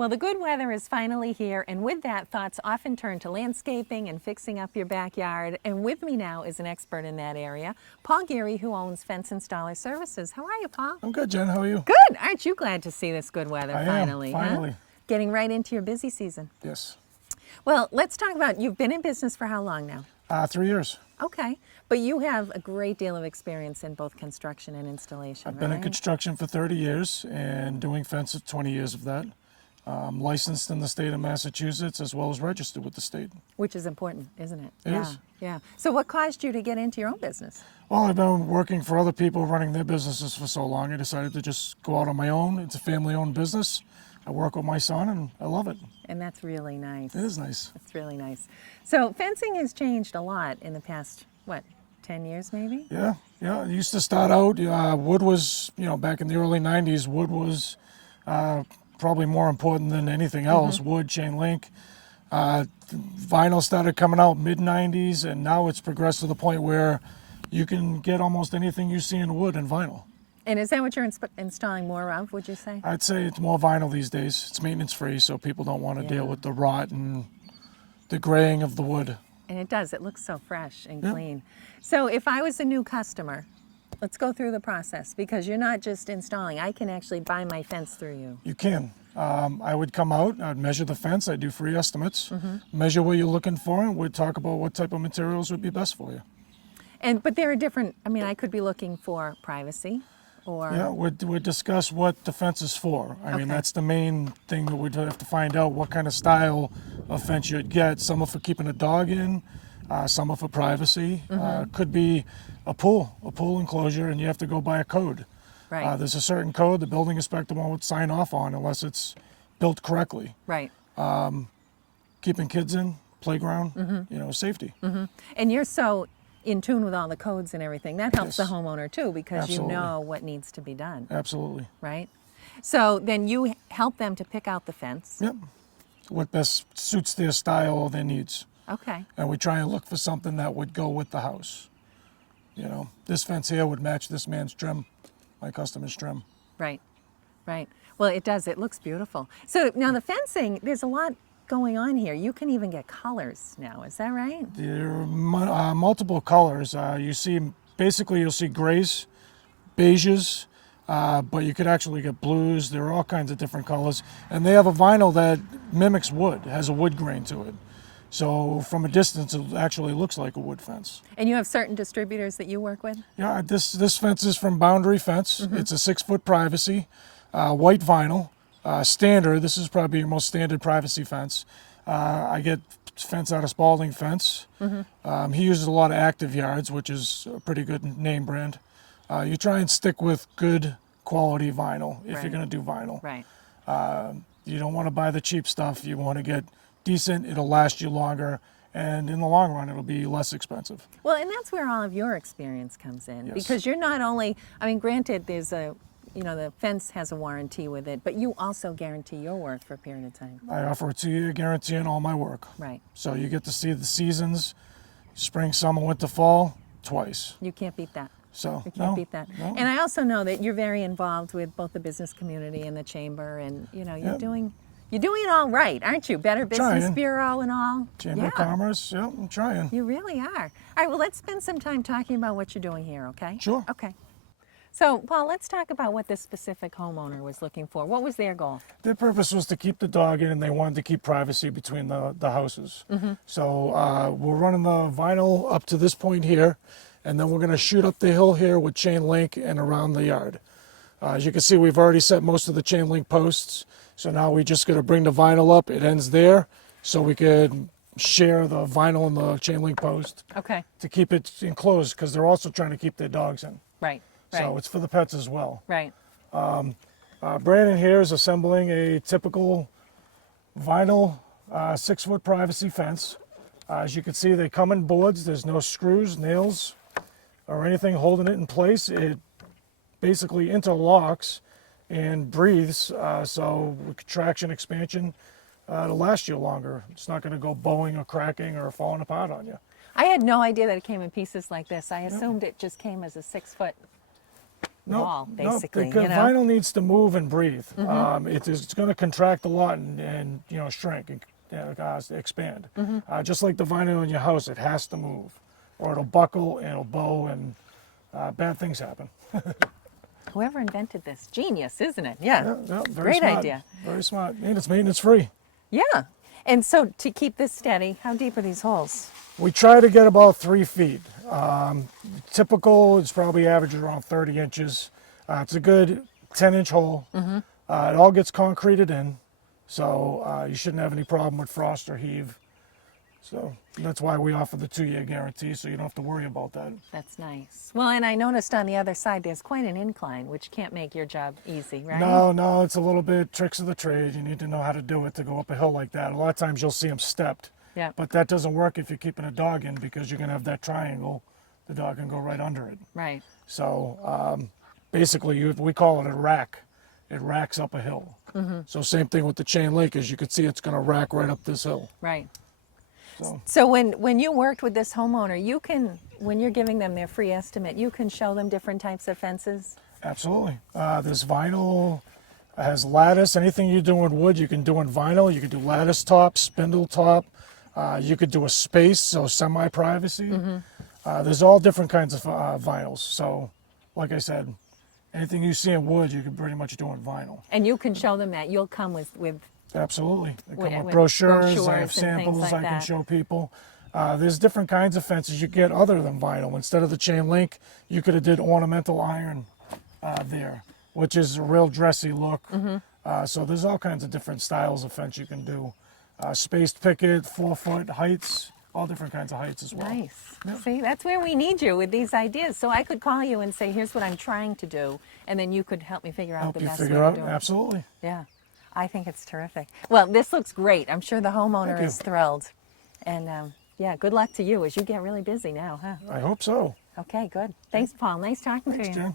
Well, the good weather is finally here, and with that, thoughts often turn to landscaping and fixing up your backyard. And with me now is an expert in that area, Paul Geary, who owns Fence Installer Services. How are you, Paul? I'm good, Jen. How are you? Good. Aren't you glad to see this good weather I am, finally? finally. Huh? Getting right into your busy season. Yes. Well, let's talk about, you've been in business for how long now? 3 years. Okay, but you have a great deal of experience in both construction and installation, I've been in right? construction for 30 years and doing fences 20 years of that. I'm licensed in the state of Massachusetts as well as registered with the state. Which is important, isn't it? It Yeah, is. yeah. So what caused you to get into your own business? Well, I've been working for other people running their businesses for so long, I decided to just go out on my own. It's a family-owned business. I work with my son and I love it. And that's really nice. It is nice. That's really nice. So fencing has changed a lot in the past, what, 10 years maybe? Yeah. It used to start out, wood was, back in the early 90s, wood was probably more important than anything else. Wood, chain link. Vinyl started coming out mid-90s, and now it's progressed to the point where you can get almost anything you see in wood and vinyl. And is that what you're installing more of, would you say? I'd say it's more vinyl these days. It's maintenance-free, so people don't want to deal with the rot and the graying of the wood. And it does, it looks so fresh and Yeah. clean. So if I was a new customer, let's go through the process, because you're not just installing, I can actually buy my fence through you. You can. I would come out, I'd measure the fence, I'd do free estimates, measure what you're looking for, and we'd talk about what type of materials would be best for you. But there are different, I could be looking for privacy, or... Yeah, we'd discuss what the fence is for. I mean, Okay. that's the main thing that we'd have to find out, what kind of style of fence you'd get. Some are for keeping a dog in, some are for privacy. Could be a pool enclosure, and you have to go by a code. Right. There's a certain code the building inspector won't sign off on unless it's built correctly. Right. Keeping kids in, playground, safety. And you're so in tune with all the codes and everything. That helps the Yes. homeowner too, because Absolutely. you know what needs to be done, Absolutely. right? So then you help them to pick out the fence. Yep. What best suits their style or their needs. Okay. And we try and look for something that would go with the house. This fence here would match this man's trim, my customer's trim. Right. Right. Well, it does. It looks beautiful. So now the fencing, there's a lot going on here. You can even get colors now. Is that right? There are multiple colors. You'll see grays, beiges, but you could actually get blues. There are all kinds of different colors. And they have a vinyl that mimics wood, has a wood grain to it. So from a distance, it actually looks like a wood fence. And you have certain distributors that you work with? Yeah, this fence is from Boundary Fence. It's a 6-foot privacy, white vinyl, standard. This is probably your most standard privacy fence. I get fence out of Spalding Fence. He uses a lot of Active Yards, which is a pretty good name brand. You try and stick with good quality vinyl if Right. you're going to do vinyl. Right. You don't want to buy the cheap stuff. You want to get decent. It'll last you longer, and in the long run, it'll be less expensive. Well, and that's where all of your experience comes in, Yes. because you're not only, granted, there's the fence has a warranty with it, but you also guarantee your work for a period of time. I offer a 2-year guarantee on all my work. Right. So you get to see the seasons, spring, summer, winter, fall, twice. You can't beat that. So You can't beat that. no. And I also know that you're very involved with both the business community and the chamber, and you're Yep. doing it all right, aren't you? Better Business Trying. Bureau and all. Chamber of Commerce, yeah, I'm trying. You really are. All right, well, let's spend some time talking about what you're doing here, okay? Sure. Okay. So, Paul, let's talk about what this specific homeowner was looking for. What was their goal? Their purpose was to keep the dog in, and they wanted to keep privacy between the houses. So we're running the vinyl up to this point here, and then we're going to shoot up the hill here with chain link and around the yard. As you can see, we've already set most of the chain link posts. So now we just got to bring the vinyl up. It ends there, so we could share the vinyl and the chain link post Okay. to keep it enclosed, because they're also trying to keep their dogs in. Right. Right. So it's for the pets as well. Right. Brandon here is assembling a typical vinyl 6-foot privacy fence. As you can see, they come in boards. There's no screws, nails, or anything holding it in place. It basically interlocks and breathes, so with contraction, expansion, it'll last you longer. It's not going to go bowing or cracking or falling apart on you. I had no idea that it came in pieces like this. I assumed it just came as a 6-foot wall, basically. The you know? vinyl needs to move and breathe. It's going to contract a lot and shrink and expand. Just like the vinyl in your house, it has to move, or it'll buckle and it'll bow, and bad things happen. Whoever invented this, genius, isn't it? Yeah. Yeah, very Great smart. idea. Very smart. And it's maintenance free. Yeah. And so to keep this steady, how deep are these holes? We try to get about 3 feet. Typical is probably average around 30 inches. It's a good 10-inch hole. It all gets concreted in, so you shouldn't have any problem with frost or heave. So that's why we offer the 2-year guarantee, so you don't have to worry about that. That's nice. Well, and I noticed on the other side there's quite an incline, which can't make your job easy, right? No, it's a little bit tricks of the trade. You need to know how to do it to go up a hill like that. A lot of times you'll see them stepped. Yeah. But that doesn't work if you're keeping a dog in, because you're going to have that triangle. The dog can go right under it. Right. So basically, we call it a rack. It racks up a hill. So same thing with the chain link. As you can see, it's going to rack right up this hill. Right. So So when you worked with this homeowner, you can, when you're giving them their free estimate, you can show them different types of fences? absolutely. This vinyl has lattice. Anything you do in wood, you can do in vinyl. You can do lattice top, spindle top. You could do a space, so semi-privacy. There's all different kinds of vinyls. So, like I said, anything you see in wood, you can pretty much do in vinyl. And you can show them that. You'll come with Absolutely. They come with with brochures. I brochures have and things samples like I can that. show people. There's different kinds of fences you get other than vinyl. Instead of the chain link, you could have did ornamental iron there, which is a real dressy look. So there's all kinds of different styles of fence you can do. Spaced picket, 4-foot heights, all different kinds of heights as well. nice. See, that's where we need you with these ideas. So I could call you and say, here's what I'm trying to do, and then you could help me figure out Help the you best way figure to out, do it. absolutely. Yeah, I think it's terrific. Well, this looks great. I'm sure the homeowner Thank you. is thrilled. And yeah, good luck to you as you get really busy now, huh? I hope so. Okay, good. Thanks, Paul. Nice talking to Thanks, you. Jen.